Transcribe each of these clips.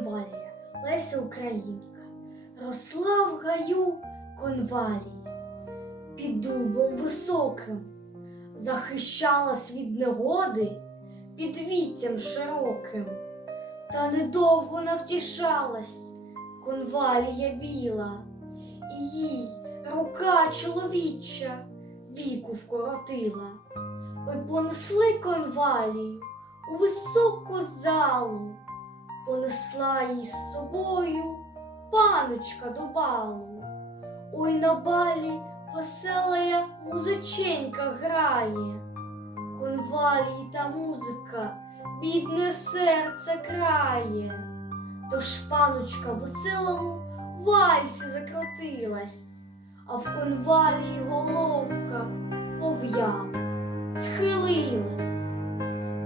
конвалія, Леся Українка, росла в гаю конвалії, під дубом високим, захищалась від негоди під віттям широким, та недовго навтішалась конвалія біла, і їй рука чоловіча віку вкоротила. Ой понесли конвалію у високу залу, понесла їй з собою паночка до балу. Ой на балі веселая музиченька грає, конвалії та музика бідне серце крає. Тож паночка веселому вальсі закрутилась, а в конвалії головка пов'яла, схилилась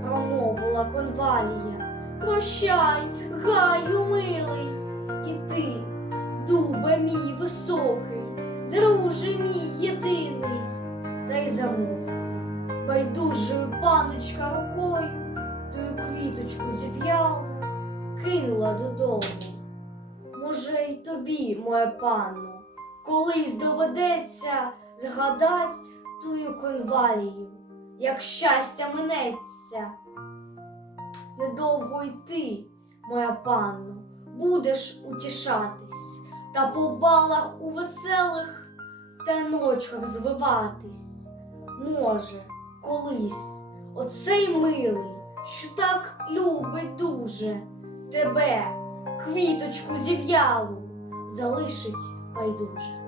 промовила конвалія. Прощай, гаю милий, і ти, дубе мій високий, друже мій єдиний, та й замовкла. Байдужою паночка рукою тую квіточку зів'ялу, кинула додому. Може, й тобі, моя панно, колись доведеться згадать тую конвалію, як щастя минеться. Недовго й ти, моя панно, будеш утішатись та по балах у веселих та ночках звиватись. Може, колись оцей милий, що так любить дуже тебе, квіточку зів'ялу, залишить байдуже.